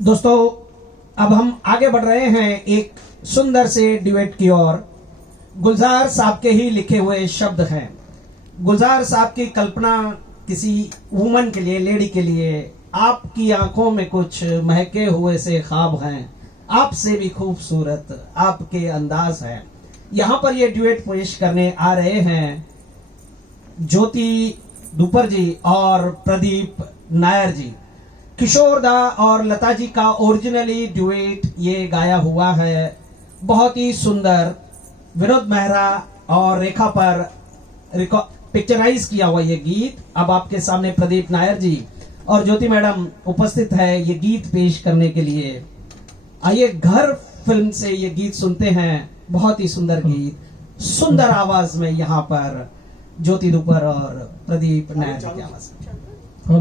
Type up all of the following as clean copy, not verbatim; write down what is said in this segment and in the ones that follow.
दोस्तों, अब हम आगे बढ़ रहे हैं एक सुंदर से ड्यूएट की ओर। गुलजार साहब के ही लिखे हुए शब्द हैं। गुलजार साहब की कल्पना किसी वुमन के लिए, लेडी के लिए, आपकी आंखों में कुछ महके हुए से ख्वाब हैं, आपसे भी खूबसूरत आपके अंदाज है। यहाँ पर ये ड्यूएट पेश करने आ रहे हैं ज्योति दुपर जी और प्रदीप नायर जी। किशोर दा और लता जी का ओरिजिनली ड्यूएट ये गाया हुआ है, बहुत ही सुंदर। विनोद मेहरा और रेखा पर पिक्चराइज किया हुआ ये गीत। अब आपके सामने प्रदीप नायर जी और ज्योति मैडम उपस्थित है ये गीत पेश करने के लिए। आइए घर फिल्म से ये गीत सुनते हैं, बहुत ही सुंदर गीत, सुंदर आवाज में यहाँ पर ज्योति दुपर और प्रदीप नायर जी की आवाज। हेलो।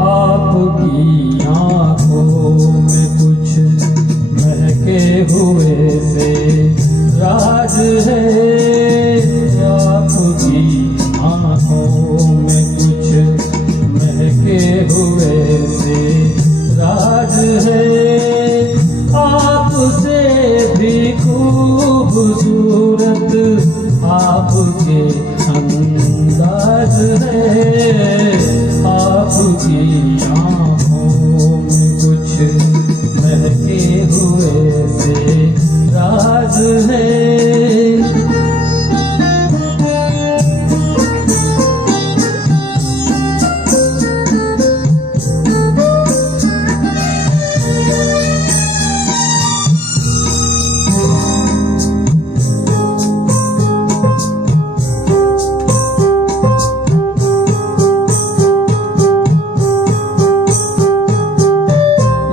आपकी आंखों में कुछ महके हुए से राज है। आपकी आंखों में कुछ महके हुए से राज है। आपसे भी खूबसूरत आपके अंदाज है। आपकी आंखों में कुछ महके हुए से राज है।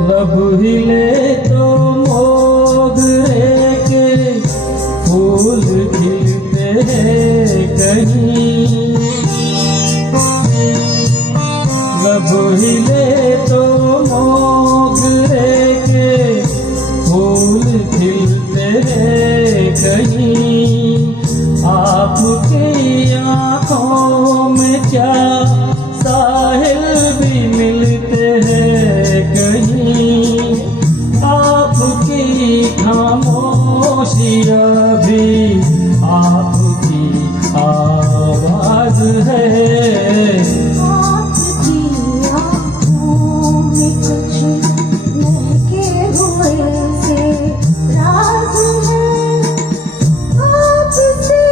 लब हिले तो मोगरे के फूल खिलते हैं कहीं। लब हिले तो मोगरे के फूल खिलते हैं कहीं। आपकी आंखों में क्या साहिल भी मिलते हैं कहीं। आपकी खामोशियाँ भी आपकी आवाज है। आपकी आँखों में कुछ महके हुए से राज है। आपसे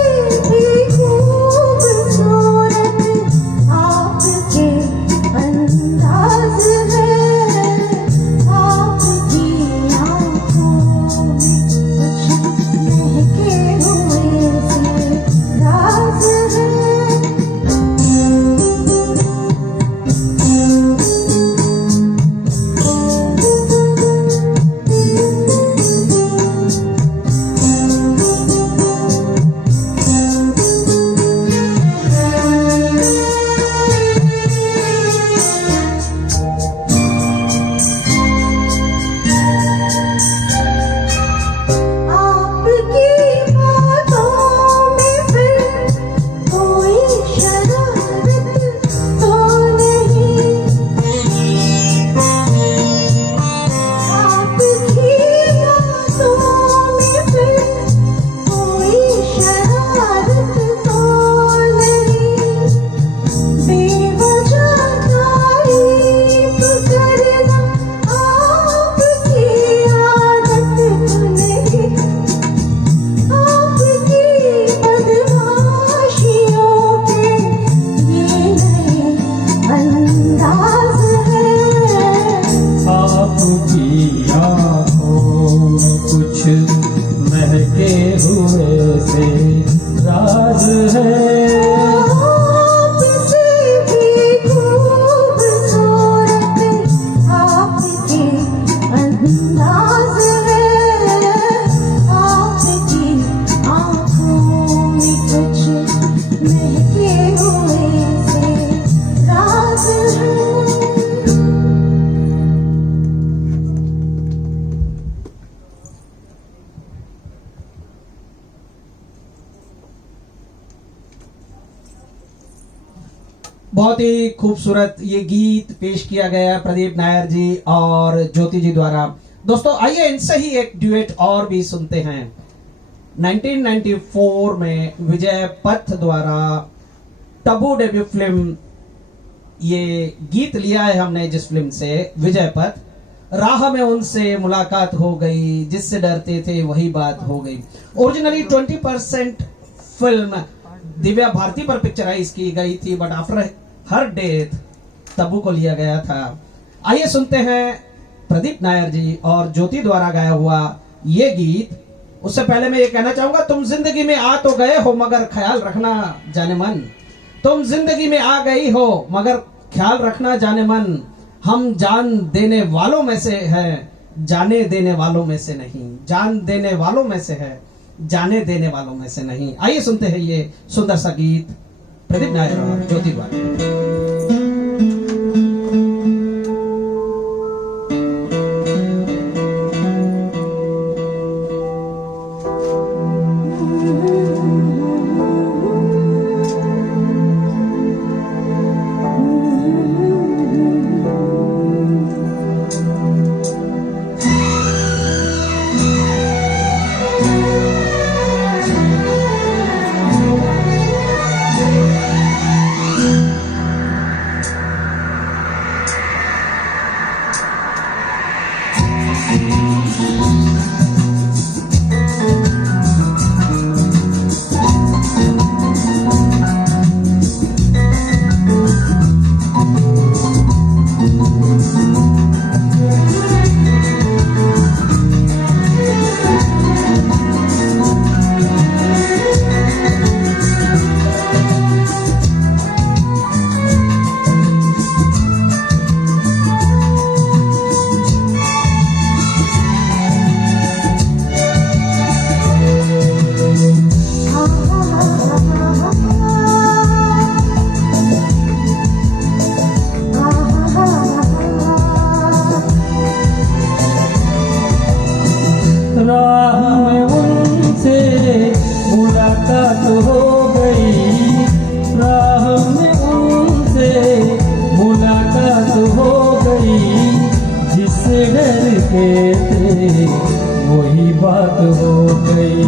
भी खूबसूरत आपके अंदाज है। आपकी आँखों में कुछ महके हुए से राज है। आपकी बातों में फिर कोई शरारत तो नहीं। आपकी बातों में फिर कोई शरारत तो नहीं। बेवजह तारीफ करना आपकी आदत नहीं। आपकी बदमाशियों के ये नए अंदाज है। आपकी आंखों में कुछ महके हुए से राज है। आपसे भी खूबसूरत आपके अंदाज है। आपकी बहुत ही खूबसूरत ये गीत पेश किया गया प्रदीप नायर जी और ज्योति जी द्वारा। दोस्तों आइए इनसे ही एक ड्यूएट और भी सुनते हैं। 1994 में विजय पथ द्वारा टबू डेब्यू फिल्म, ये गीत लिया है हमने जिस फिल्म से, विजय पथ। राह में उनसे मुलाकात हो गई, जिससे डरते थे वही बात हो गई। ओरिजिनली 20% फिल्म दिव्या भारती पर पिक्चराइज की गई थी, but after her death Tabu को लिया गया था। आइए सुनते हैं प्रदीप नायर जी और ज्योति द्वारा गाया हुआ ये गीत। उससे पहले मैं ये कहना चाहूंगा, तुम जिंदगी में आ तो गए हो मगर ख्याल रखना जाने मन। तुम जिंदगी में आ गई हो मगर ख्याल रखना जाने मन। हम जान देने वालों में से है, जाने देने वालों में से नहीं। जान देने वालों में से है, जाने देने वालों में से नहीं। आइए सुनते हैं ये सुंदर सा गीत प्रदीप नायर और ज्योति द्वारा। राह में उनसे मुलाकात हो गई, राह में उनसे मुलाकात हो गई। जिससे डरते थे वही बात हो गई।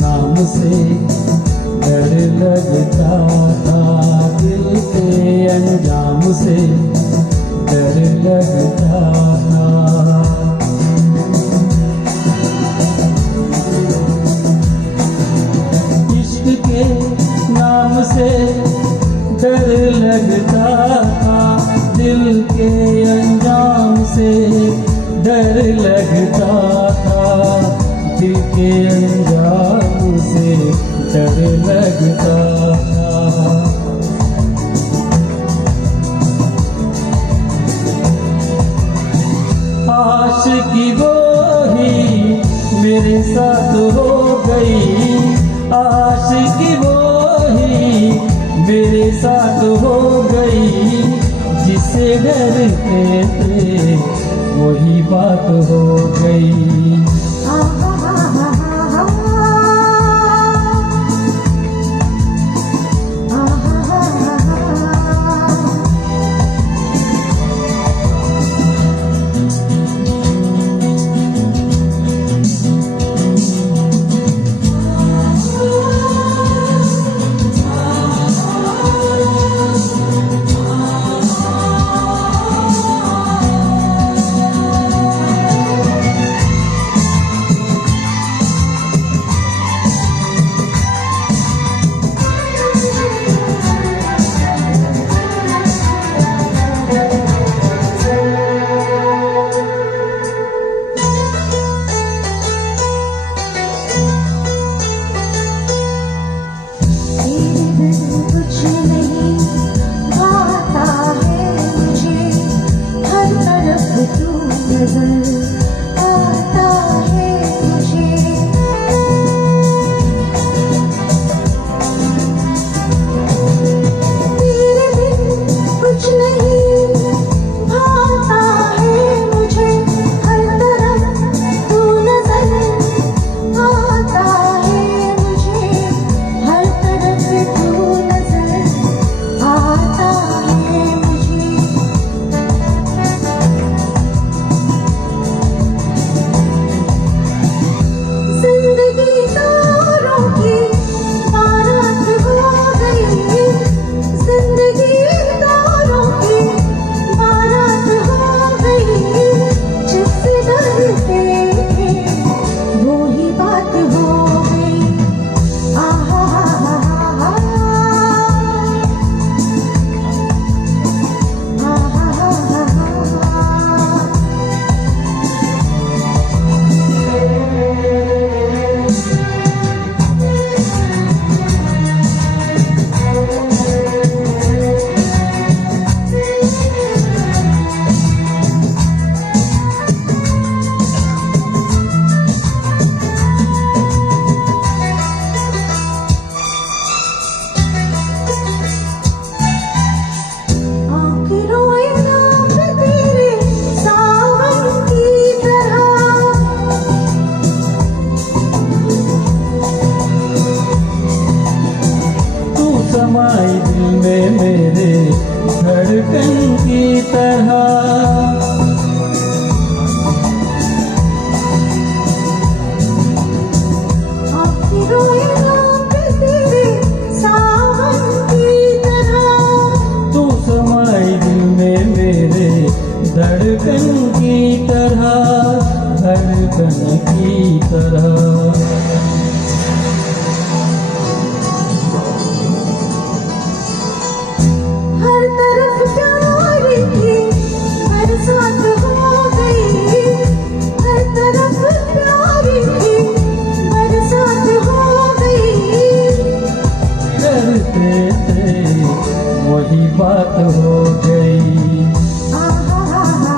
नाम से डर लगता था, दिल के अंजाम से डर लगता था। इश्क के नाम से डर लगता था, दिल के अंजाम से डर लगता था। दिल के अंजाम से डर लगता था। आशिकी वो ही मेरे साथ हो गई, आशिकी वो ही मेरे साथ हो गई। जिससे डरते थे वही बात हो गई। कुछ नहीं भाता है मुझे, हर तरफ तू नजर आता है मुझे। तेरे बिन कुछ नहीं भाता है मुझे, हर तरफ तू नजर आता है मुझे, हर तरफ तू नजर आता है मुझे। जिंदगी तारों की बारात हो गई, जिंदगी तारों की बारात हो गई, जिससे डरते थे वो ही बात हो गई। आहा आहा आँखें रोए नाम तेरे सावन की तरह, तू समाई दिल में मेरे धड़कन की तरह। आँखें रोए नाम तेरे सावन की तरह। तू समाई दिल में मेरे धड़कन की तरह, धड़कन की तरह। हर तरफ प्यार की बरसात हो गई, हर तरफ प्यार की बरसात हो गई। डरते थे वही बात हो गई। आहा आहा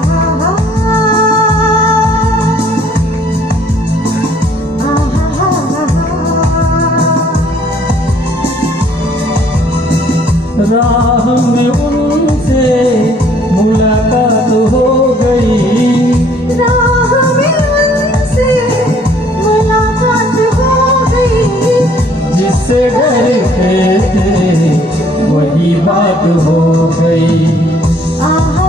राह में उनसे मुलाकात हो गई, राह में उनसे मुलाकात हो गई, जिससे डरते थे वही बात हो गई। आहा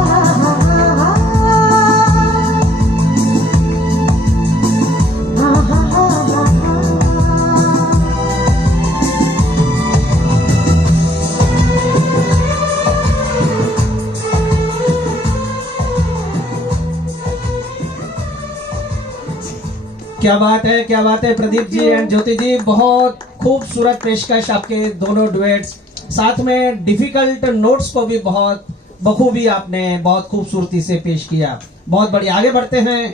क्या बात है प्रदीप जी एंड ज्योति जी, बहुत खूबसूरत पेशकश आपके दोनों डुएट्स, साथ में डिफिकल्ट नोट्स को भी बहुत बखूबी आपने बहुत खूबसूरती से पेश किया। बहुत बढ़िया, आगे बढ़ते हैं।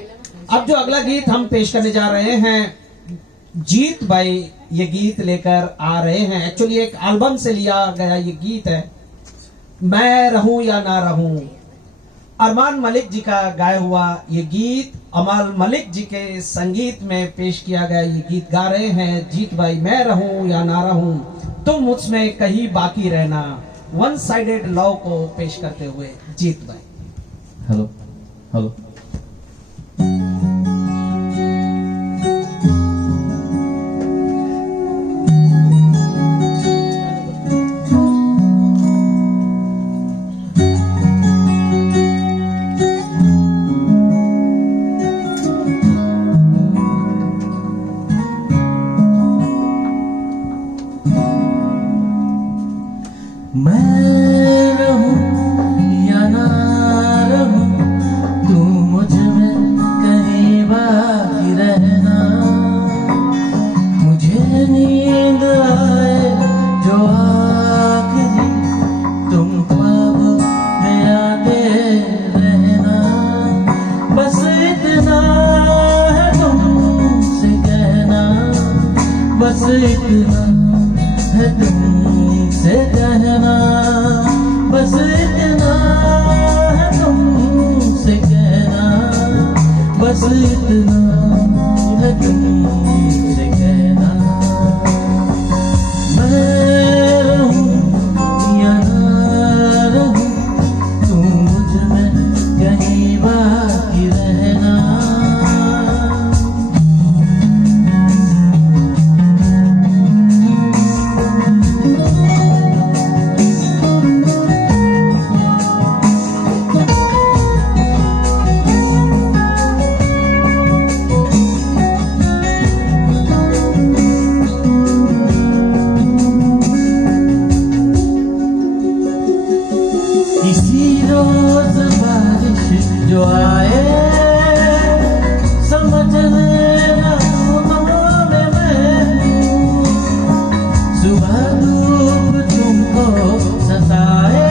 अब जो अगला गीत हम पेश करने जा रहे हैं, जीत भाई ये गीत लेकर आ रहे हैं। एक्चुअली एक एल्बम से लिया गया ये गीत है, मैं रहूं या ना रहूं। अरमान मलिक जी का गाया हुआ ये गीत, अमल मलिक जी के संगीत में पेश किया गया ये गीत गा रहे हैं जीत भाई। मैं रहूं या ना रहूं, तुम मुझमें कहीं बाकी रहना, वन साइडेड लव को पेश करते हुए जीत भाई। Hello hello. मैं रहूं या ना रहूं, तू मुझ में कहीं बाकी रहना। मुझे नींद आए जो आखिरी, तुम ख्वाब में आते रहना। बस इतना है तुमसे कहना, बस इतना है तुमसे कहना, बस इतना है तुमसे कहना, बस इतना है तुमसे कहना। मैं रहूं या ना रहूं, तू मुझ में कहीं बाकी रहना। किसी रोज बारिश जो आए, समझ लेना धूपों में मैं हूँ। सुबह धूप तुमको सताए,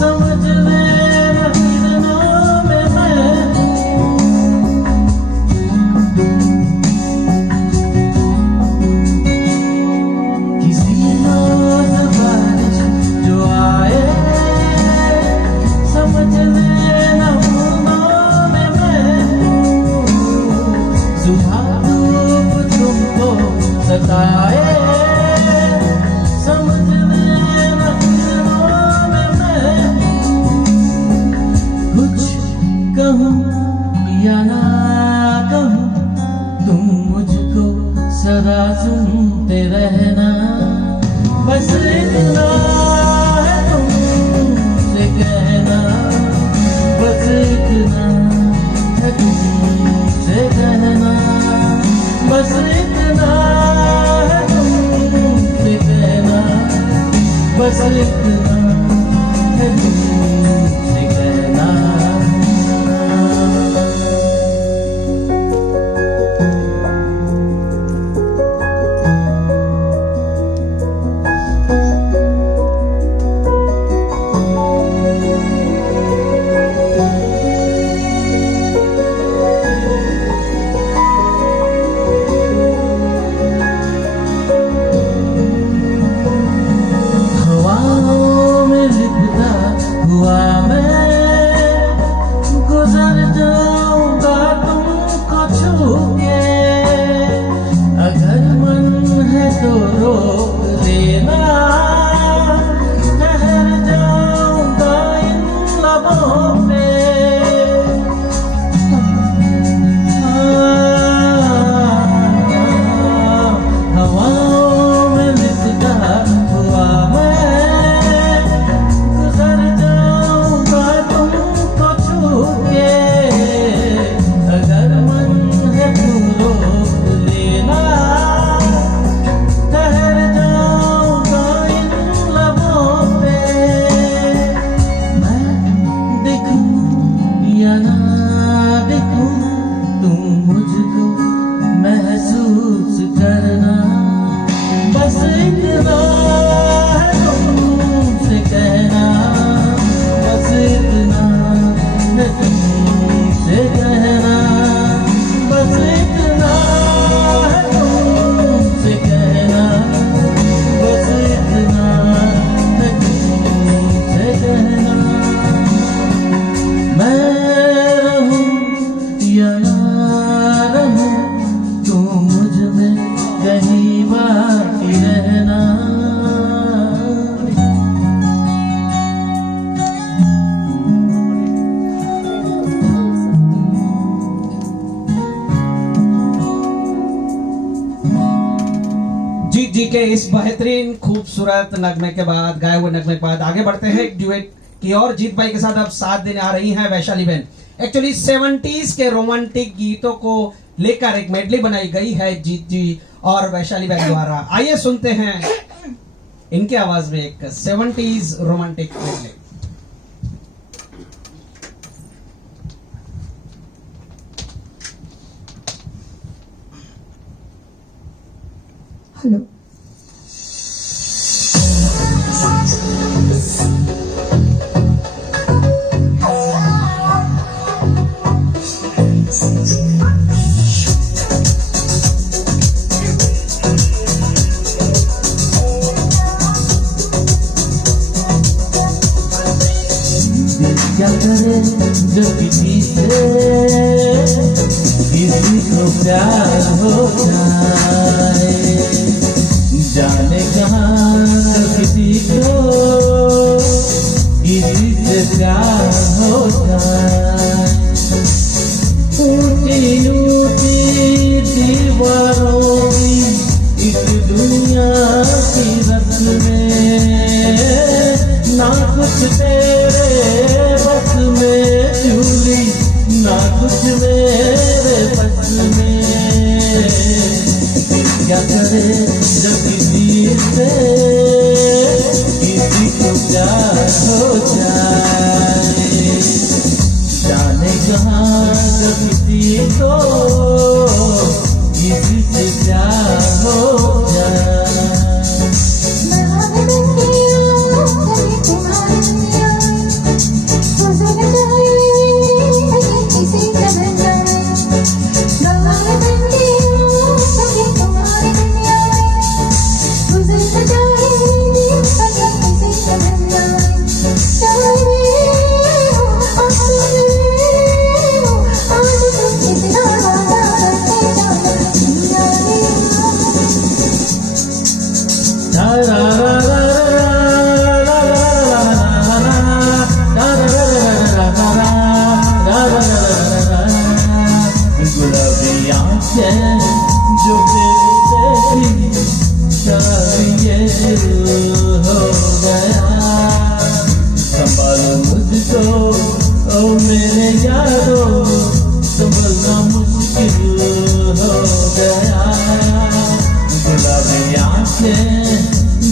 समझ लेना किरणों में मैं हूँ। किसी रोज बारिश जो आए, समझ लेना धूपों में मैं हूँ। सुबह धूप तुमको सताए, समझ लेना किरणों में मैं हूँ। कुछ कहूँ या ना कहूँ, तुम मुझको सदा सुनते रहना। बस इतना है तुमसे कहना, बस इतना है तुमसे कहना, बस इतना है तुमसे कहना, बस इतना है तुमसे कहना। हवाओं में लिपटा हुआ मैं गुजर जाऊंगा तुमको छू के। अगर मन है तो रोक लेना, ठहर जाऊंगा इन लबों पे। हवाओं में लिपटा हुआ मैं गुजर जाऊंगा तुमको छू के। अगर मन है तो रोक लेना, ठहर जाऊंगा इन लबों पे। मैं दिखूं या ना दिखूं, तुम मुझको महसूस करना। बस इतना है तुमसे कहना, बस इतना है तुमसे कहना, बस इतना है तुमसे कहना, बस इतना है तुमसे कहना। मैं रहूं या ना रहूं, तू मुझ में कहीं बाकी रहना। के इस बेहतरीन खूबसूरत नगमे के बाद, गाए हुए नगमे के बाद आगे बढ़ते हैं एक ड्यूएट की और। जीत भाई के साथ अब साथ देने आ रही हैं वैशाली बहन। एक्चुअली 70s के रोमांटिक गीतों को लेकर एक मेडली बनाई गई है जीत जी और वैशाली बहन द्वारा। आइए सुनते हैं इनके आवाज में एक 70s रोमांटिक मेडली। हेलो। क्या करे जो किसी से किसी को प्यार हो जाए, जाने कहाँ किसी को किसी से प्यार हो जाए। ऊंची ऊंची दीवारों की इस दुनिया की रस्म में ना कुछ तेरे बस में झूली, ना कुछ मेरे बस में। क्या करे जब किसी से किसी को प्यार हो जाए, जाने कहाँ जब किसी को किसी से प्यार हो जाए। गुलाबी आंखें जो तेरी देखी शराबिये हो गया। संभालो मुझको ओ मेरे यारो, संभलना मुश्किल हो गया। गुलाबी आंखें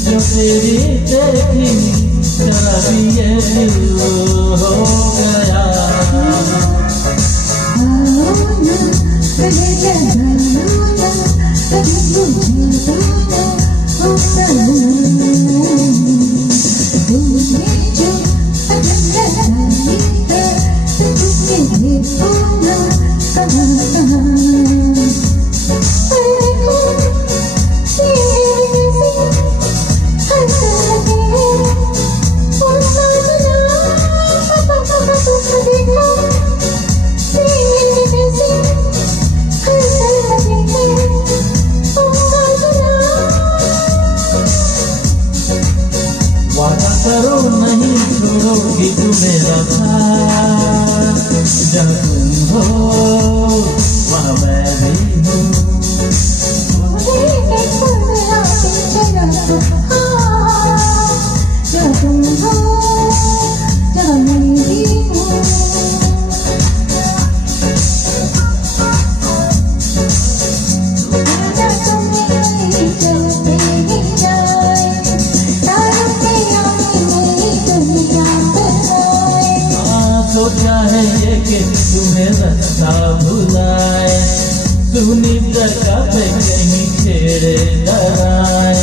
जो तेरी देखी शराबिये हो गया। वादा करो नहीं छोड़ोगी तुम मेरा साथ, जहाँ तुम हो वहाँ मैं भी हूँ। जहाँ तुम हो जहाँ मैं भी हूँ। सोचा है ये कि तुम्हें रास्ता भुलाए, सुनी जगह पे कहीं छेड़े डराए।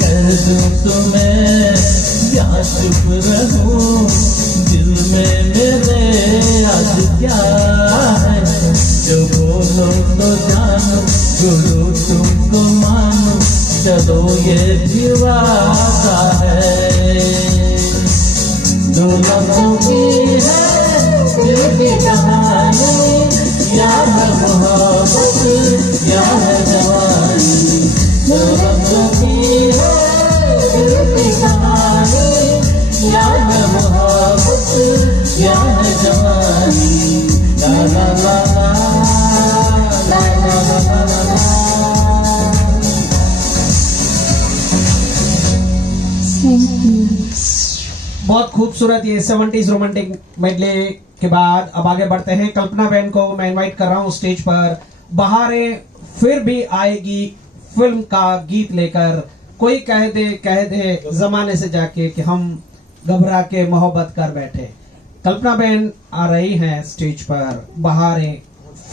कर दूं तुम्हें या चुप रहूं, दिल में मेरे आज क्या है। जो बोलो तो जानो, गुरु तुमको मानो, चलो ये भी वादा है। दो लफ्जों की है दिल की कहानी, या है मोहब्बत या है जवानी। दो लफ्जों की है दिल की कहानी, Thank you. बहुत खूबसूरत ये 70s रोमांटिक मेडले के बाद अब आगे बढ़ते हैं। कल्पना बहन को मैं इनवाइट कर रहा हूँ स्टेज पर। बहारें फिर भी आएगी फिल्म का गीत लेकर। कोई कह दे जमाने से जाके कि हम घबरा के मोहब्बत कर बैठे। कल्पना बहन आ रही हैं स्टेज पर। बहारें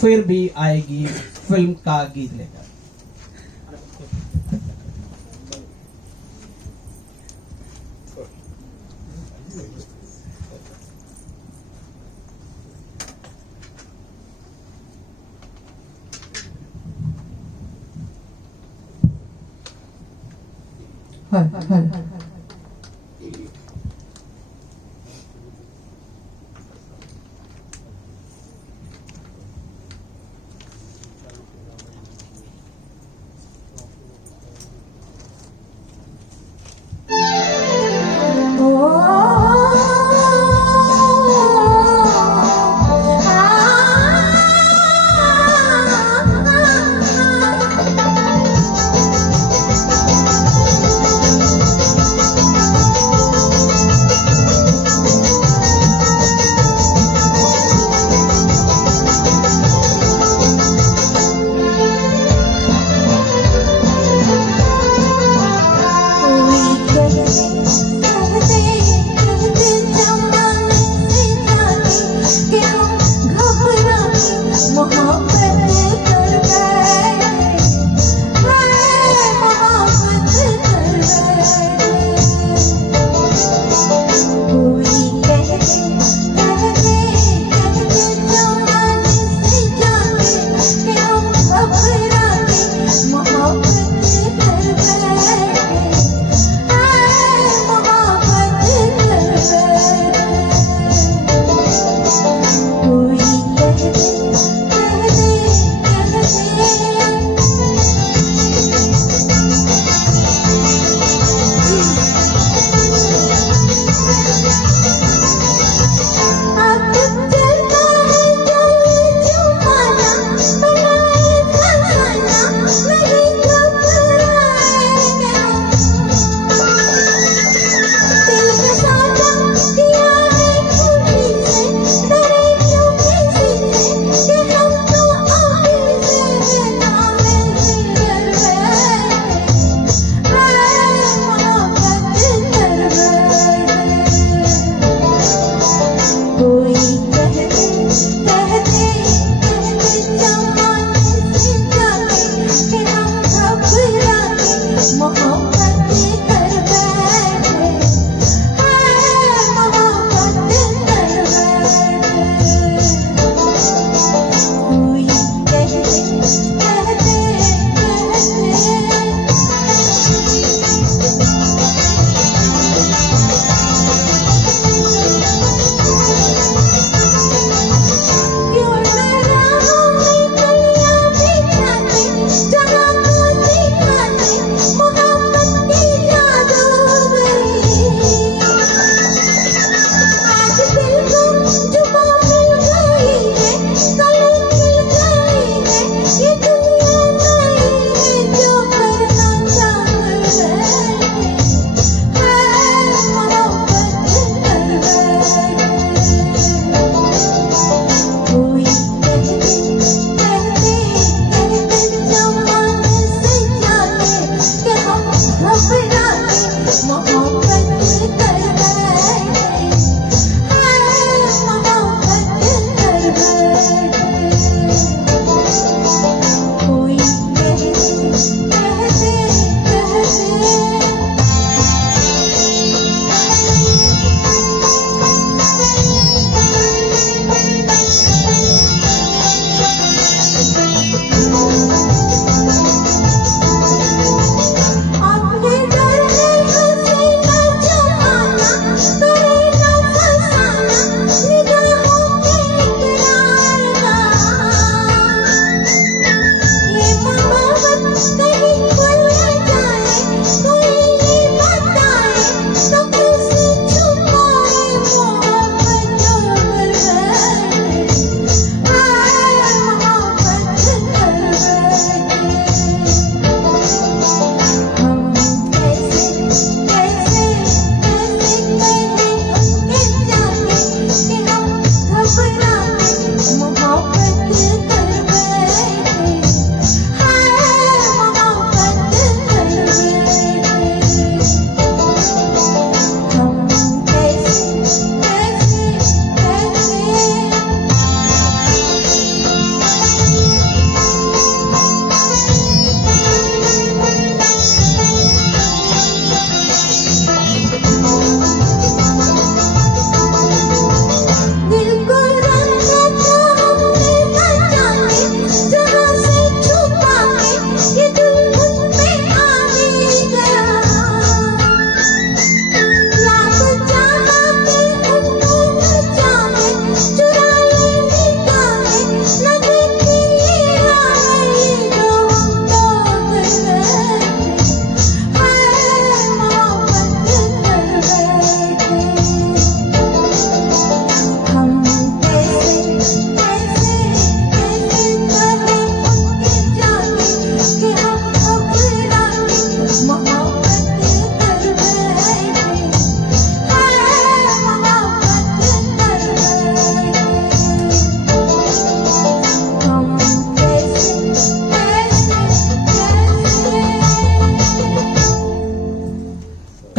फिर भी आएगी फिल्म का गीत लेकर।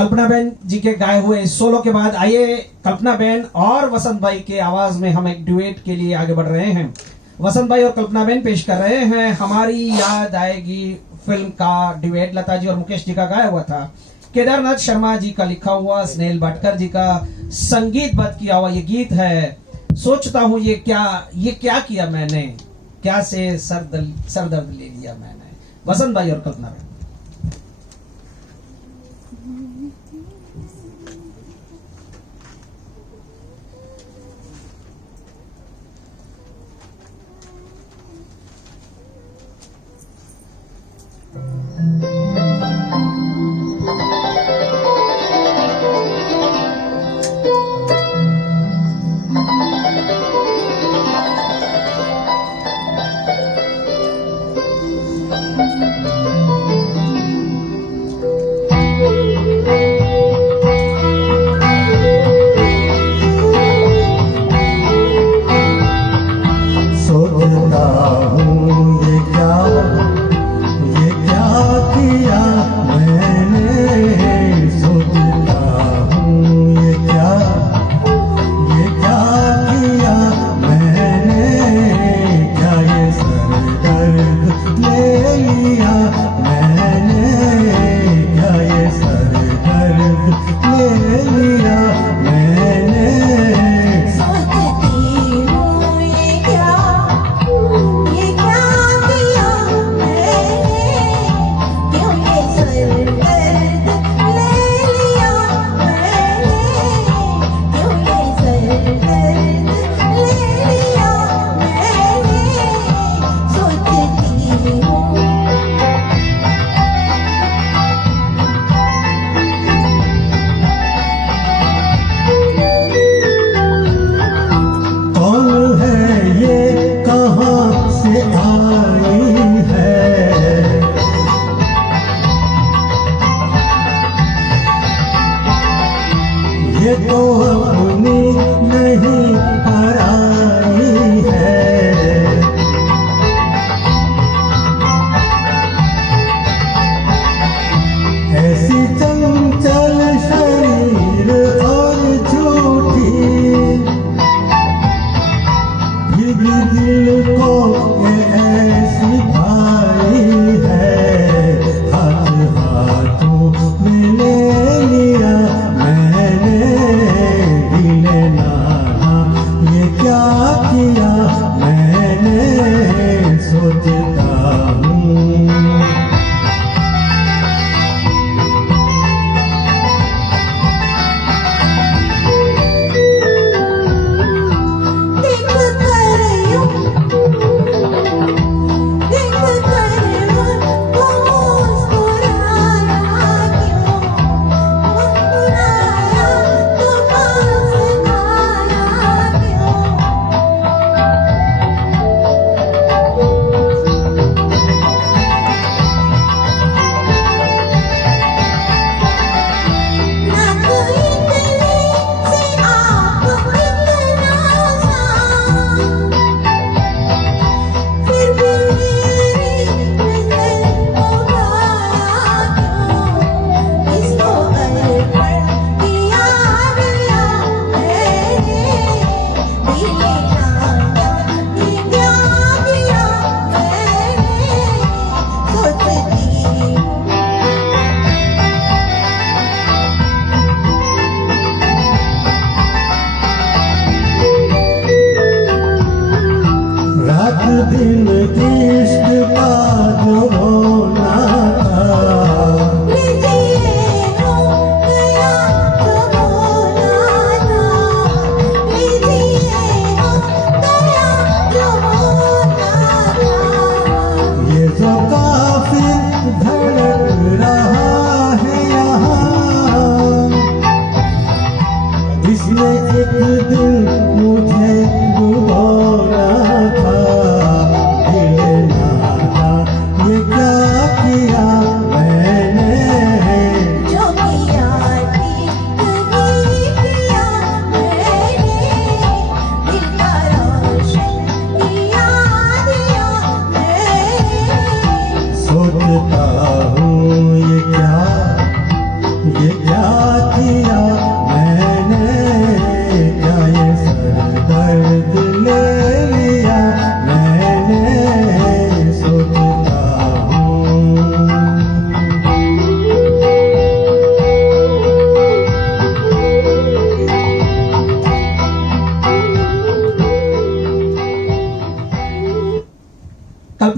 कल्पना बहन जी के गाए हुए सोलो के बाद आइए कल्पना बहन और वसंत भाई के आवाज में हम एक ड्यूएट के लिए आगे बढ़ रहे हैं। वसंत भाई और कल्पना बहन पेश कर रहे हैं हमारी याद आएगी फिल्म का ड्यूएट। लता जी और मुकेश जी का गाया हुआ था, केदारनाथ शर्मा जी का लिखा हुआ, स्नेहल भाटकर जी का संगीतबद्ध किया हुआ ये गीत है। सोचता हूं ये क्या किया मैंने, क्या से सरदर्द ले लिया मैंने। वसंत भाई और कल्पना बहन।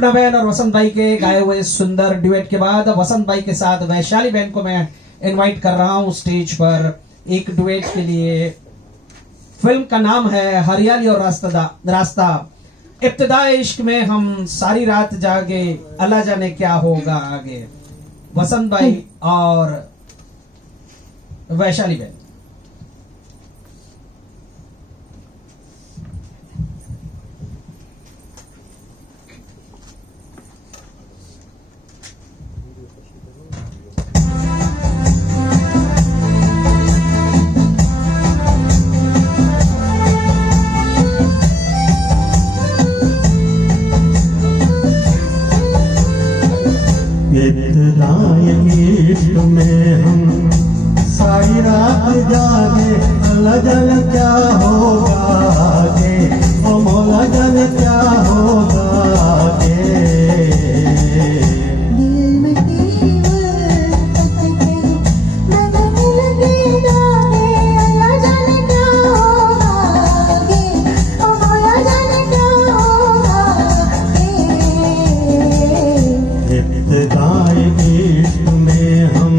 कल्पना बहन और वसंत भाई के गाए हुए सुंदर ड्यूएट के बाद वसंत भाई के साथ वैशाली बहन को मैं इनवाइट कर रहा हूं स्टेज पर एक ड्यूएट के लिए। फिल्म का नाम है हरियाली और रास्ता। इब्तिदाए इश्क में हम सारी रात जागे, अल्लाह जाने क्या होगा आगे। वसंत भाई और वैशाली बहन। इब्तिदाए इश्क में हम सारी रात जागे, अल्लाह जाने क्या होगा आगे, ओ मौला जाने क्या होगा आगे। दिल में तेरी उल्फत के लगने लगे दागे, अल्लाह जाने क्या होगा आगे, ओ मौला जाने क्या होगा आगे। इब्तिदाए इश्क में हम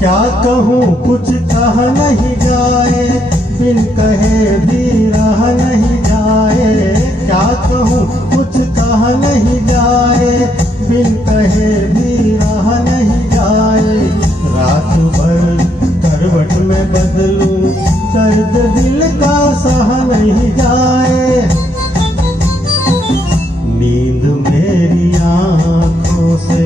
क्या कहूँ कुछ कहा नहीं जाए, बिन कहे भी रह नहीं जाए। क्या कहूँ कुछ कहा नहीं जाए, बिन कहे भी रह नहीं जाए। रात भर करवट में बदलूं, दर्द दिल का सह नहीं जाए। नींद मेरी आँखों से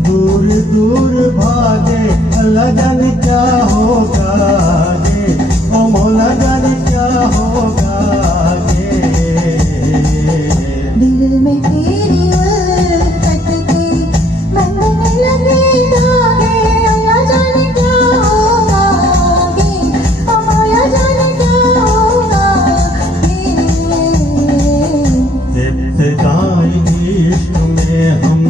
दूर दूर भागे, अल्लाह जाने क्या होगा आगे, ओ मौला जाने क्या होगा आगे। दिल में तेरी उल्फत के लगने लगे दागे, अल्लाह जाने क्या होगा आगे, ओ मौला जाने क्या होगा आगे। इब्तिदाए इश्क में हम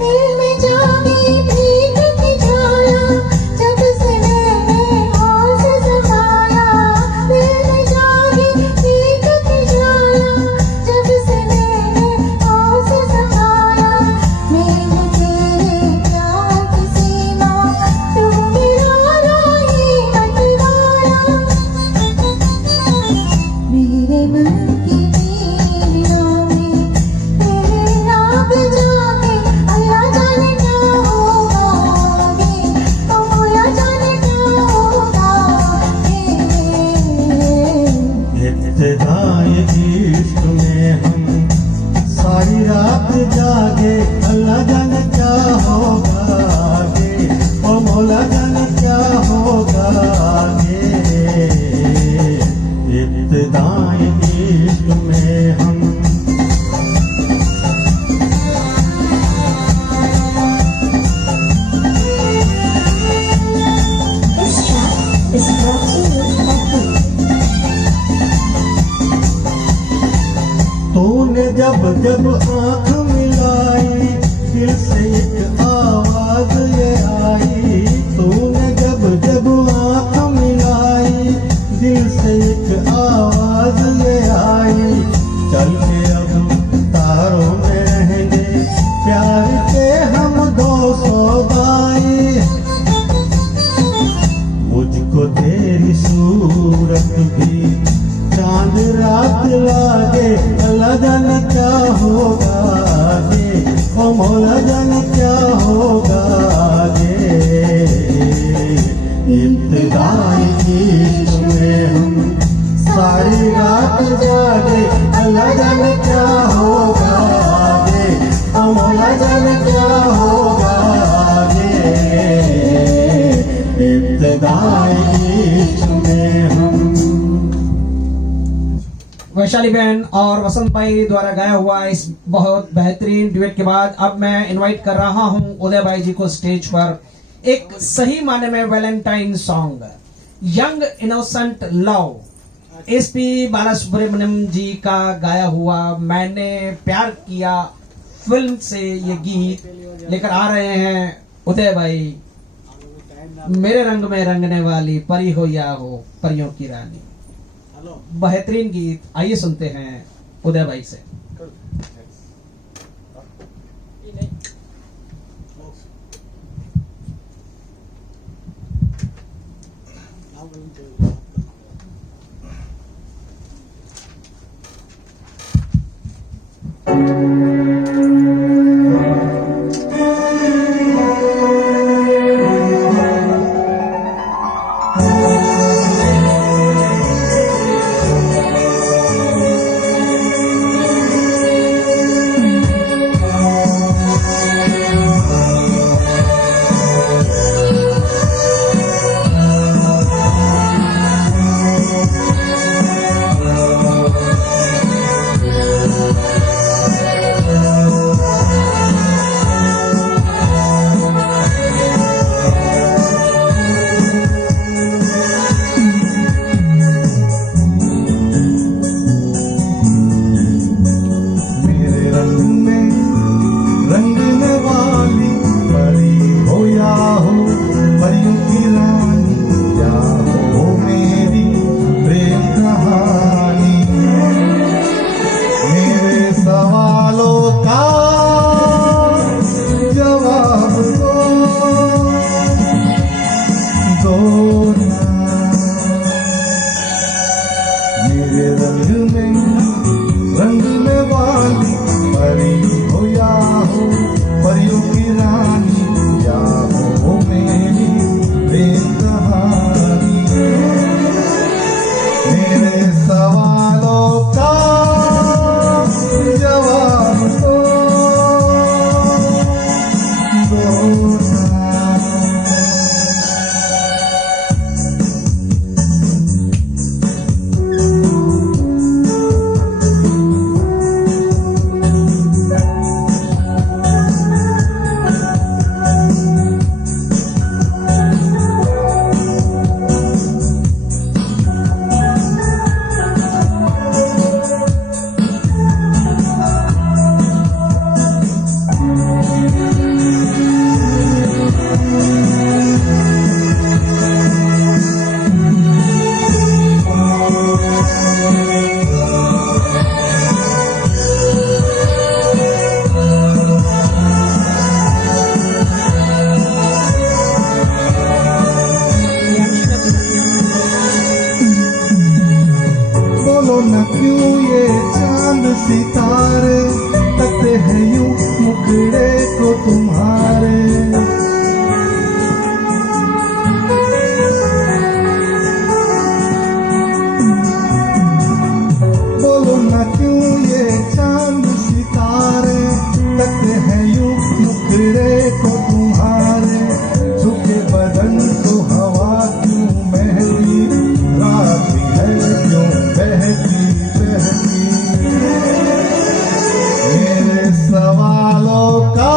दिल में जागी भीख की छाया, जब से मैंने होश संभाला। दिल में जागी भीख की छाया, जब से मैंने होश संभाला। मैंने तेरे प्यार की सीमा, तू मेरा राही बतलाया। मेरे मन की पीड़ा में तेरे नाम जाके, अल्लाह जाने क्या होगा आगे, ओ मौला जाने क्या होगा आगे। इब्तिदाए इश्क में हम सारी रात जागे, अल्लाह जाने क्या होगा आगे, ओ मौला जाने क्या होगा आगे। इब्तिदाए इश्क में हम This track is brought to you by Hoop. तूने जब जब आँख मिलाई, दिल से एक आवाज ये आई। तूने जब जब आँख मिलाई, दिल से एक आवाज ये आई। चल के अब तारों में रहेंगे, प्यार के हम दो सौदाई। मुझको तेरी सूरत भी चांद रात लागे, अल्लाह जाने क्या होगा आगे, ओ मौला जाने क्या होगा आगे। इब्तिदाए इश्क में हम सारी रात जागे, अल्लाह जाने क्या होगा आगे, ओ मौला जाने क्या होगा आगे। इब्तिदाए इश्क में हम वैशाली बहन और वसंत भाई द्वारा गाया हुआ इस बहुत बेहतरीन ड्यूएट के बाद अब मैं इनवाइट कर रहा हूं उदय भाई जी को स्टेज पर एक सही माने में Valentine song young innocent love S P Balasubrahmanyam ji का गाया हुआ मैंने प्यार किया फिल्म से ये गीत लेकर आ रहे हैं उदय भाई। मेरे रंग में रंगने वाली परी हो या हो परियों की रानी, बेहतरीन गीत। आइए सुनते हैं उदय भाई से। न क्यों ये चांद सितारे तकते हैं यूं मुखड़े को तुम्हारे। बोलो न क्यों ये चांद सितारे तकते हैं यूं मुखड़े को तुम्हारे। झुके बदन को हवा क्यों महकी रात है क्यों बहकी बहकी। मेरे सवालों का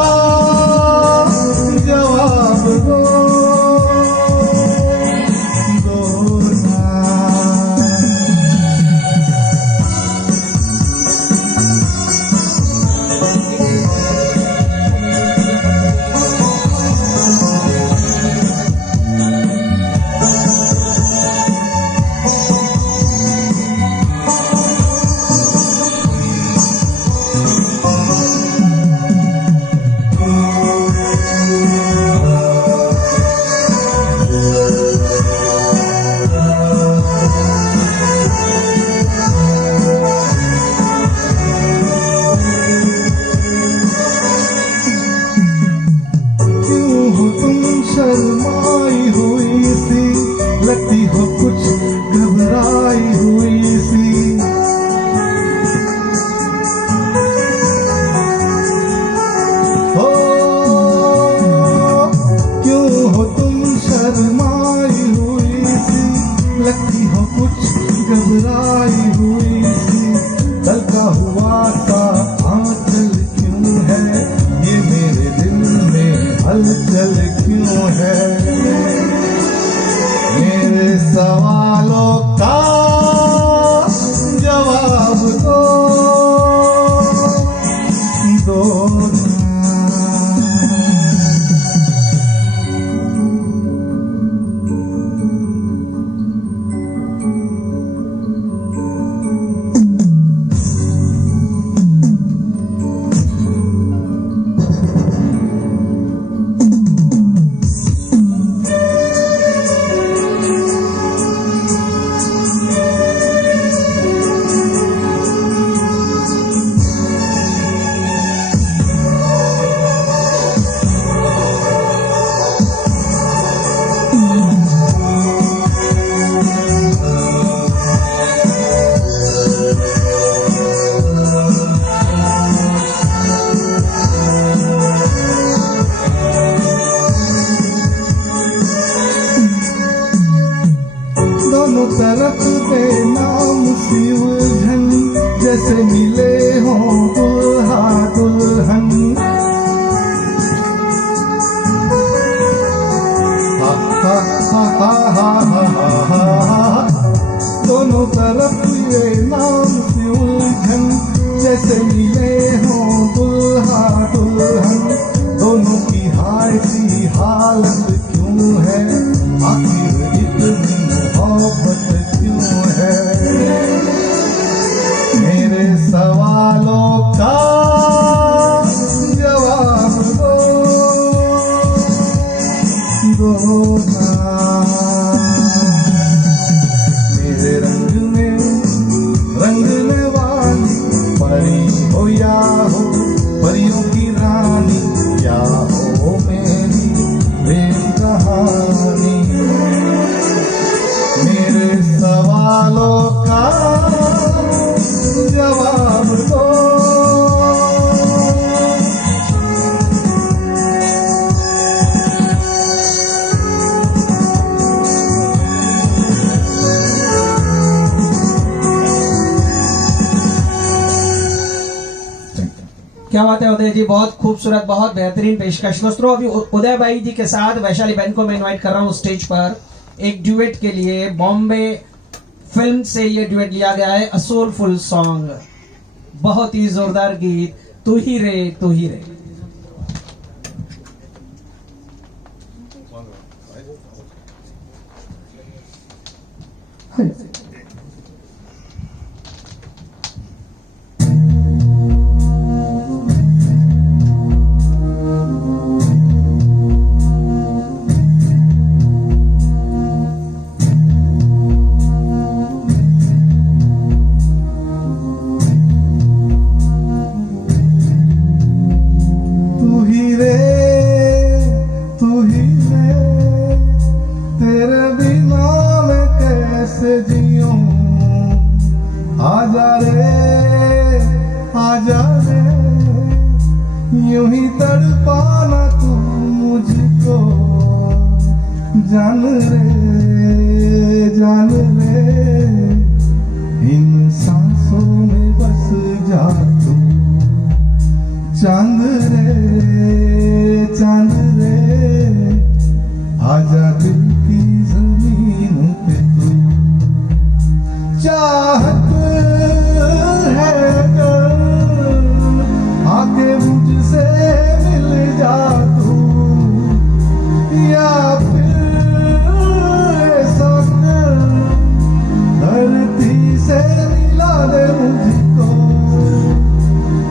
सा आंचल क्यों है, ये मेरे दिल में हलचल क्यों है। मेरे सवालों का जवाब दो ना। दोनों तरफ बेनाम सी उलझन, जैसे मिले हों दुल्हा दुल्हन। हा हा हा हा हा हा हा। दोनों तरफ बेनाम सी उलझन, जैसे मिले हों दुल्हा दुल्हन। दोनों की हाय सी हालत क्यों है, आखिर इतनी मोहब्बत क्यों है। मेरे सवालों का जवाब दो ना। मेरे रंग में रंगने वाली परी हो या हो परियों की रानी, या हो मेरी प्रेम कहानी। मेरे सवालों का जवाब दो। क्या बात है उदय जी, बहुत खूबसूरत, बहुत बेहतरीन पेशकश। दोस्तों अभी उदय भाई जी के साथ वैशाली बहन को मैं इनवाइट कर रहा हूँ स्टेज पर एक ड्यूएट के लिए। बॉम्बे फिल्म से ये ड्यूएट लिया गया है, अ सोलफुल सॉन्ग, बहुत ही जोरदार गीत, तू ही रे तू ही रे। यूं ही तड़पाना तू मुझको, जान रे इन सांसों में बस जा तू। चांद रे आजा दिल की जमीन पे तू। चाहत है अगर आके मुझसे मिल जा तू, या फिर ऐसा कर धरती से मिला दे मुझको।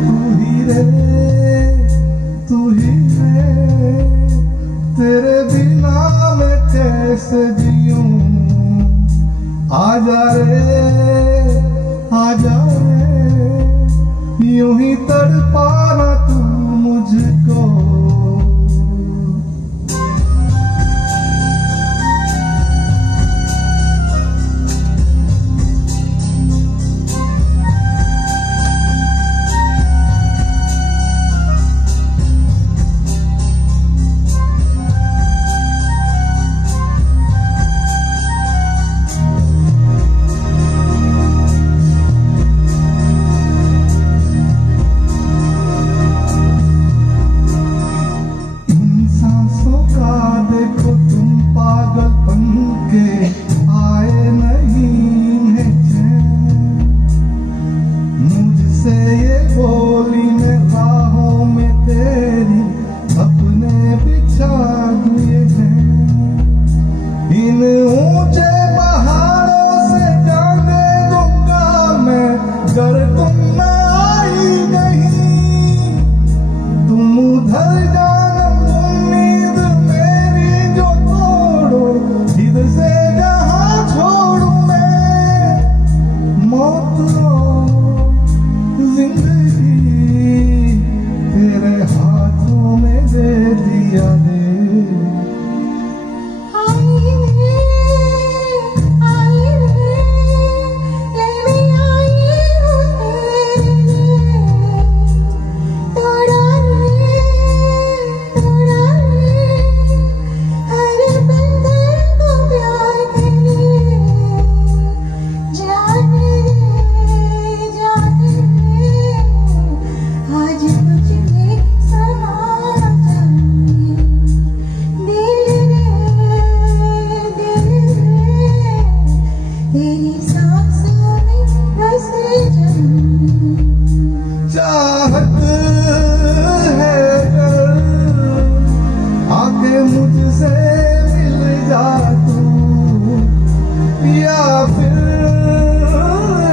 तू ही रे तेरे बिना मैं कैसे जीऊं। आजा रे यूं ही तड़पाना तू मुझको। जिंदगी तेरे हाथों में दे दिया दे आई रे ले मैं आई हूँ तेरे लिए तोड़ा रे हर बंधन को प्यार के लिए जाने आज कुछ भी समा जाए दिल रे तेरी सांसों में बस जाऊं चाहत है अगर आके मुझसे मिल जा तू या फिर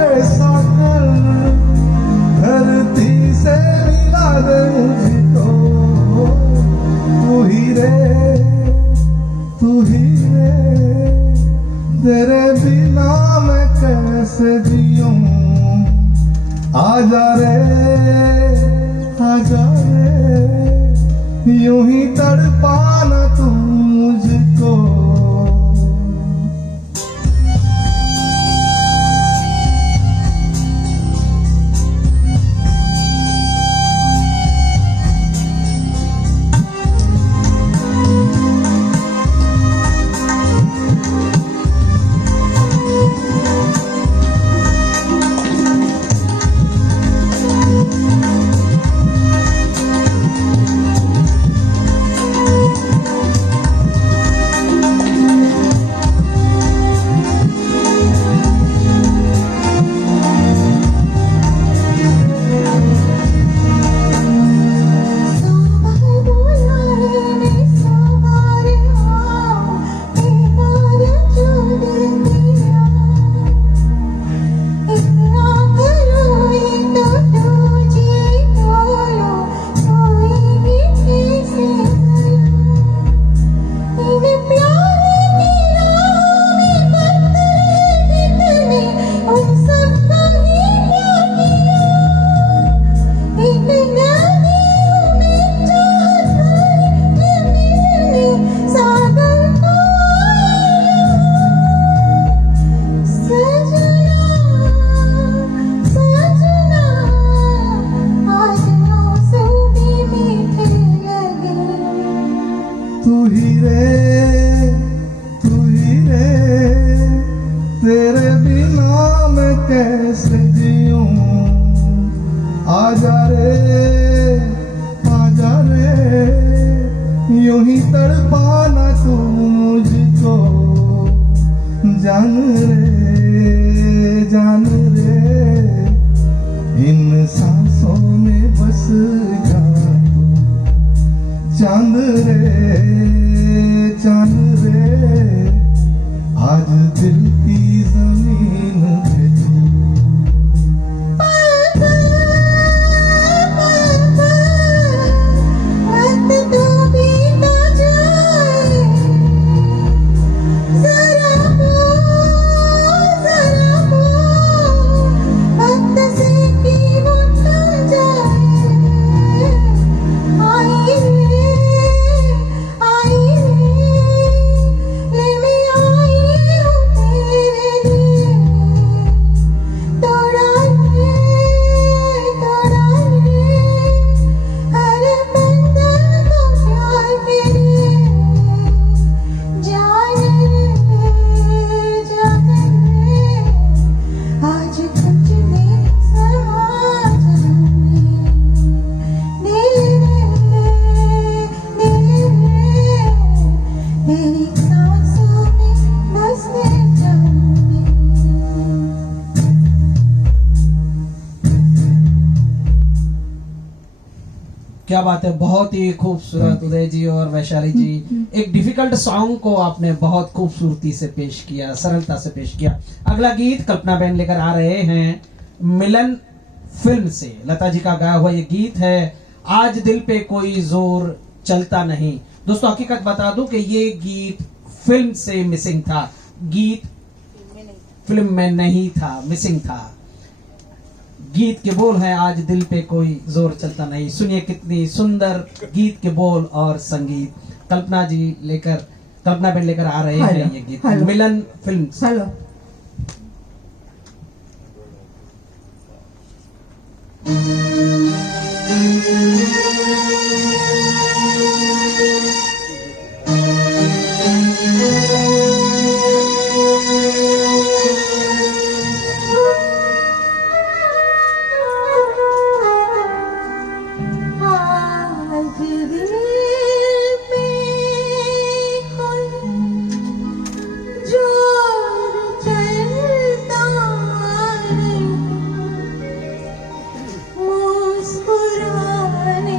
ऐसा कर धरती से मिला दे मुझको तू ही रे तेरे बिना मैं कैसे जीऊं आजा रे यूं ही तड़पाना तू मुझको तू ही रे तेरे बिना मैं कैसे जीऊं आजा रे यूं ही तड़पाना तू मुझको जान रे इन सांसों में बस जा चांद रे आज दिल की जमीन पे तू वक्त तो बीता जाए जरा वक्त से की वो टल जाए आई रे ले मैं आई हूँ तेरे लिए तोड़ा रे हर बंधन को प्यार के लिए जाने आज कुछ भी समा जाऊंगी दिल रे तेरी सांसों में बस जाऊंगी क्या बात है, बहुत ही खूबसूरत उदय जी और वैशाली जी। एक डिफिकल्ट सॉन्ग को आपने बहुत खूबसूरती से पेश किया, सरलता से पेश किया। अगला गीत कल्पना बहन लेकर आ रहे हैं मिलन फिल्म से। लता जी का गाया हुआ ये गीत है आज दिल पे कोई जोर चलता नहीं। दोस्तों हकीकत बता दूं कि ये गीत फिल्म से मिसिंग था, गीत फिल्म में नहीं था, मिसिंग था। गीत के बोल है आज दिल पे कोई जोर चलता नहीं। सुनिए कितनी सुंदर गीत के बोल और संगीत कल्पना बेन लेकर आ रहे हैं हेलो, ये गीत हेलो। मिलन फिल्म। हेलो। आज दिल पे कोई जोर चलता नहीं, मुस्कुराने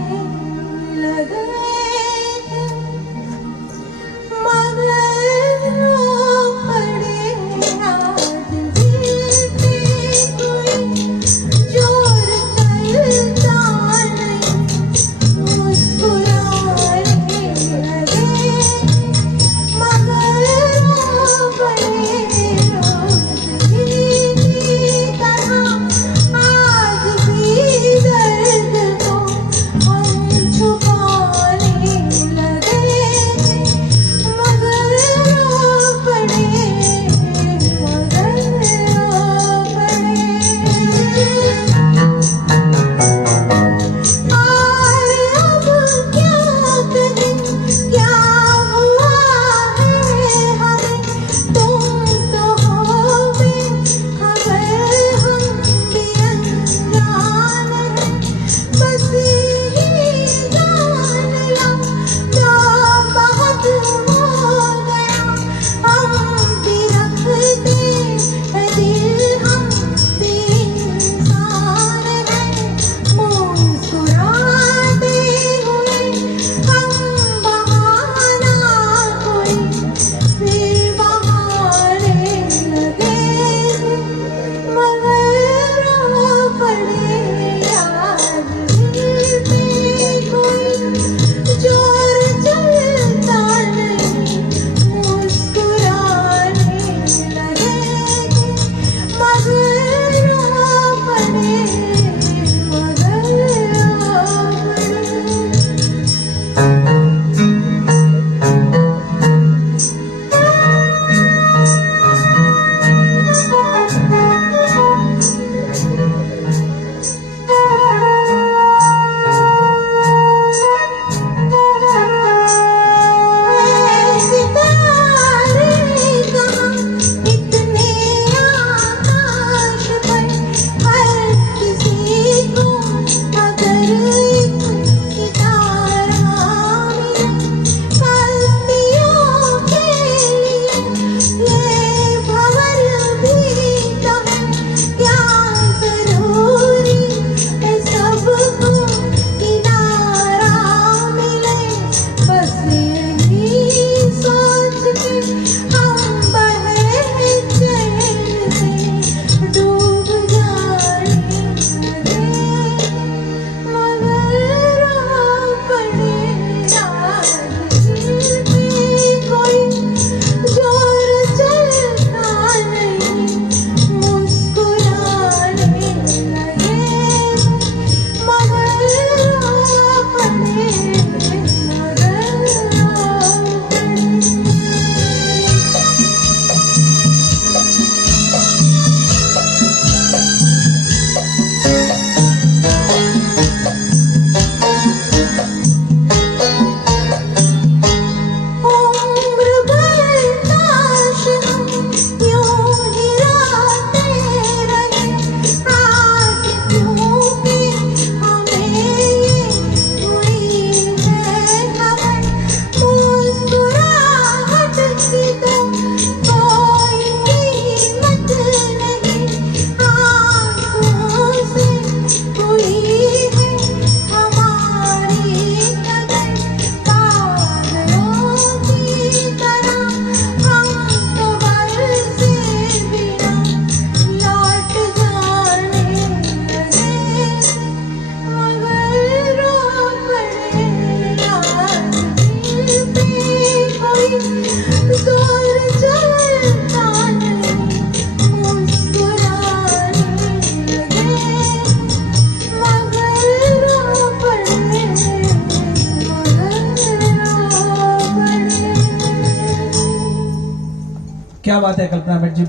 क्या बात है कल्पना बेट जी,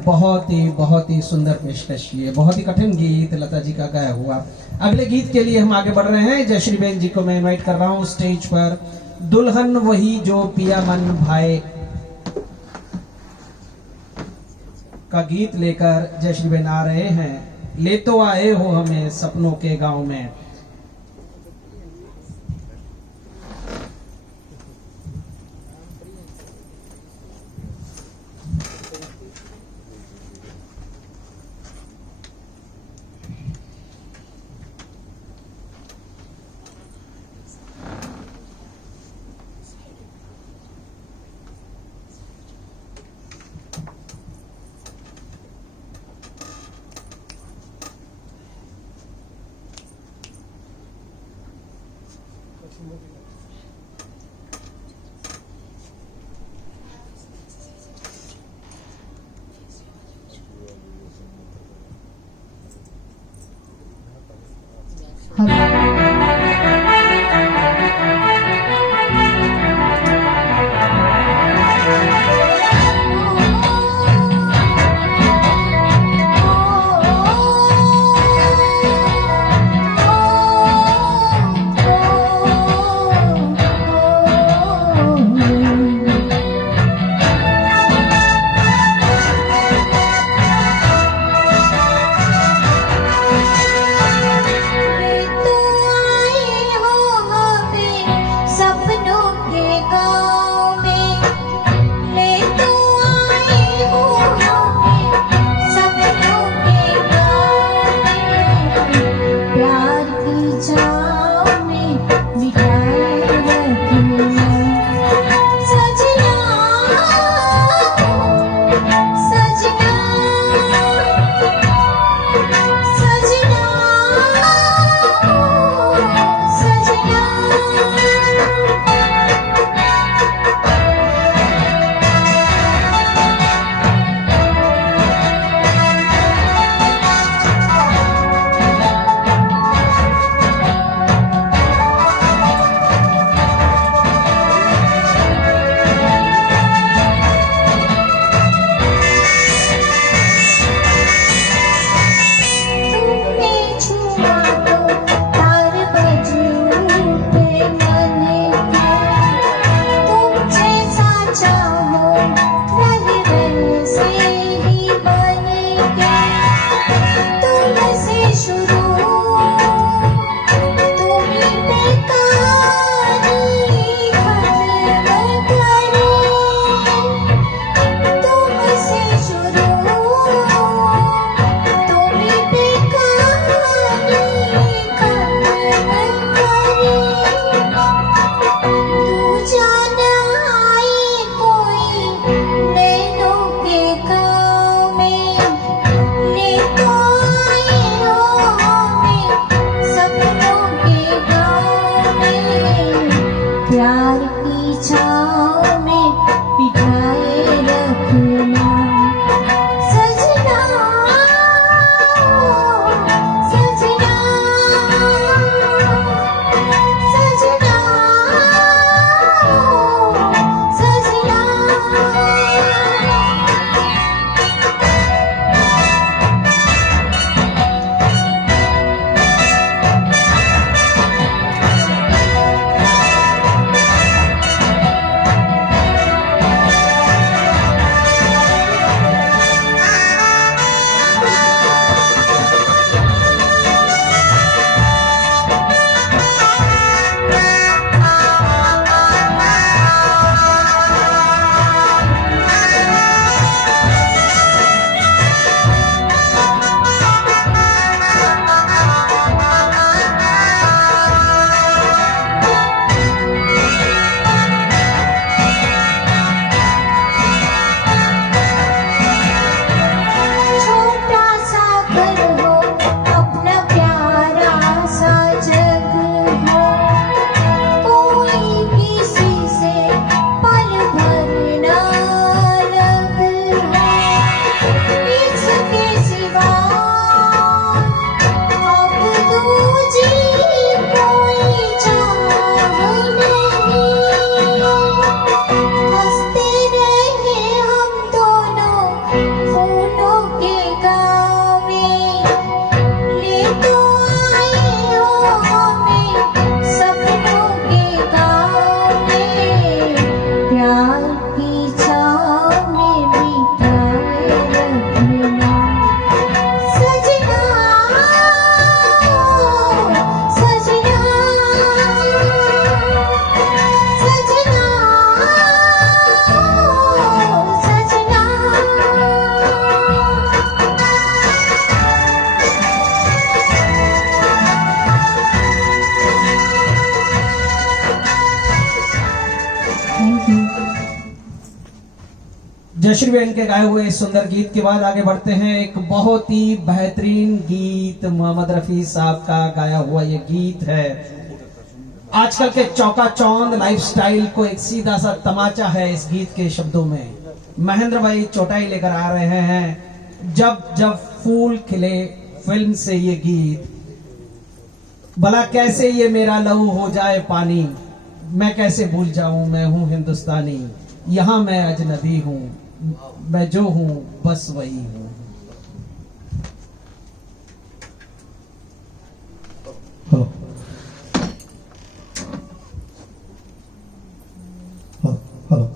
बहुत ही सुंदर पेशकश की है। बहुत ही कठिन गीत लता जी का गाया हुआ। अगले गीत के लिए हम आगे बढ़ रहे हैं। जयश्री बेन जी को मैं इनवाइट कर रहा हूं स्टेज पर। दुल्हन वही जो पिया मन भाए का गीत लेकर जयश्री बेन आ रहे हैं। ले तो आए हो हमें सपनों के गांव में। जयश्री बहन के गाए हुए इस सुंदर गीत के बाद आगे बढ़ते हैं। एक बहुत ही बेहतरीन गीत मोहम्मद रफी साहब का गाया हुआ ये गीत है। आजकल के चौका चौंध लाइफस्टाइल को एक सीधा सा तमाचा है इस गीत के शब्दों में। महेंद्र भाई चौटाई लेकर आ रहे हैं। जब जब फूल खिले फिल्म से ये गीत, भला कैसे ये मेरा लहू हो जाए पानी, मैं कैसे भूल जाऊं मैं हूं हिंदुस्तानी, यहां मैं अजनबी हूं, मैं जो हूं बस वही हूं। हेलो हेलो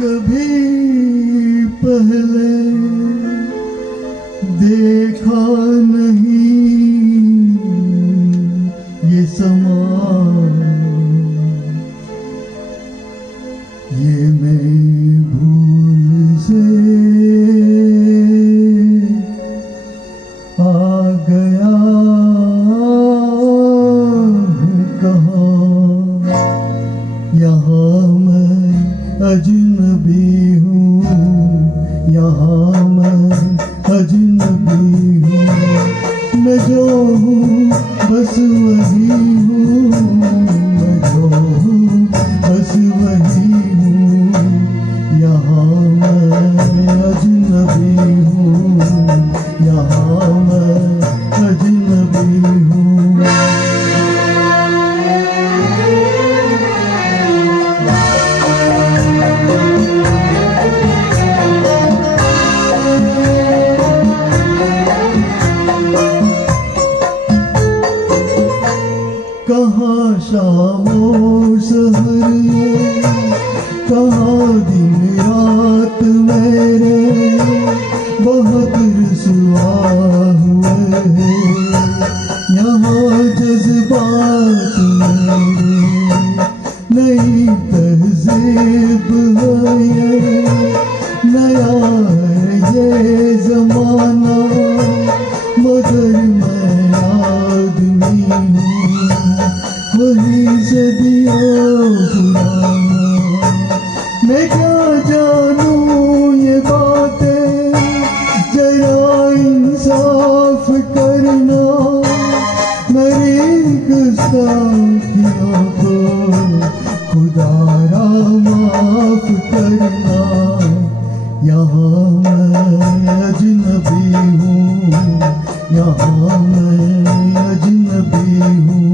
कभी पहले देखा नहीं ये समा, ये मैं भूल से आ गया हूँ कहाँ, यहाँ मैं अजनबी हूँ, यहाँ मैं अजनबी हूँ, मैं जो हूँ बस वही हूँ, मैं जो हूँ बस वही हूँ, यहाँ मैं अजनबी हूँ, यहाँ मैं अजनबी हूँ। कहाँ शामो सहर ये, कहाँ दिन रात मेरे बहुत रसवा हुए हैं, यहाँ जज्बात मेरे नई तहजीब है ये, नया है ये जमाना, मगर मैं आदमी हूँ वही सदियों पुराना। मैं क्या जानूं ये बातें, जरा इंसाफ करना, मेरी गुस्ताखियों को खुदारा माफ करना। यहाँ मैं अजनबी हूँ, यहाँ मैं अजनबी हूँ।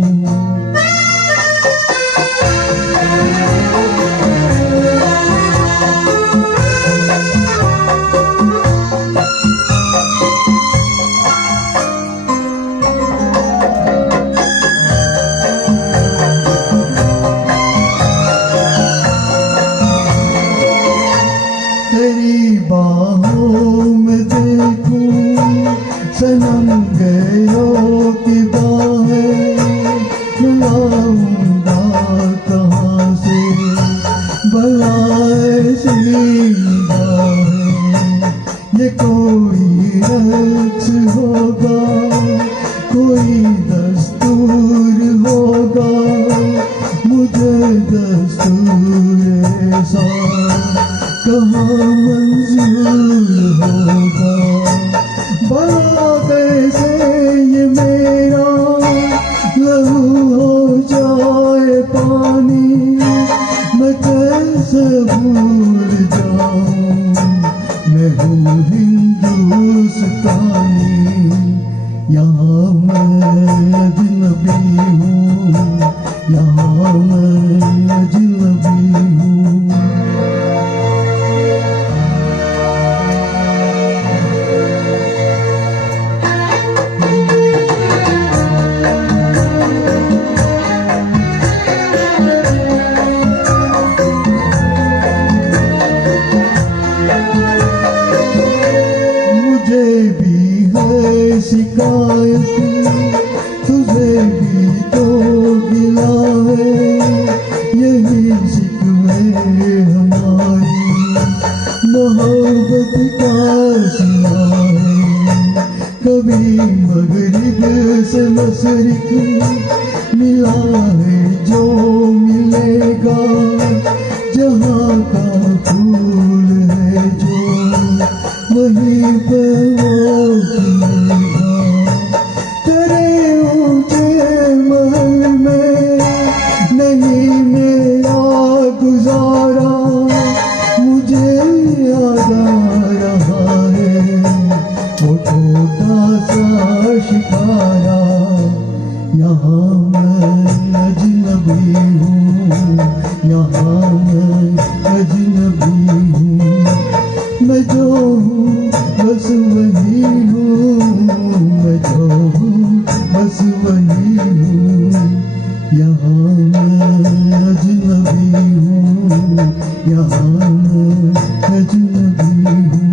तेरी बाहों में देखूं सनम गयों की बाहें, मिलाऊंगा कहाँ से भला ऐसी निगाहें। ये कोई रक्स होगा, कोई दस्तूर होगा, मुझे दस्तूर ऐसा कहाँ मंजूर होगा। भला कैसे ये मेरा लहू हो जाए पानी, मैं कैसे भूल जाऊं मैं हूँ हिंदुस्तानी। यहाँ मैं अजनबी हूँ, यहाँ मैं अजनबी हूँ। मुझे भी है शिकायत तुझे भी तो गिला है, यही शिकवे हमारी मोहब्बत का सिला है। कभी मगरिब से मशरिक मिला है जो मिलेगा, जहाँ का फूल है जो वहीं पर वो खिलेगा। तेरे ऊंचे महल में नहीं मेरा गुजारा, मुझे याद आ रहा है वो छोटा सा शिकारा। यहाँ मैं अजनबी हूँ, यहाँ मैं अजनबी हूँ, मैं जो हूँ बस वही हूँ, मैं जो हूँ बस वही हूँ। यहाँ मैं अजनबी हूँ, यहाँ मैं अजनबी हूँ।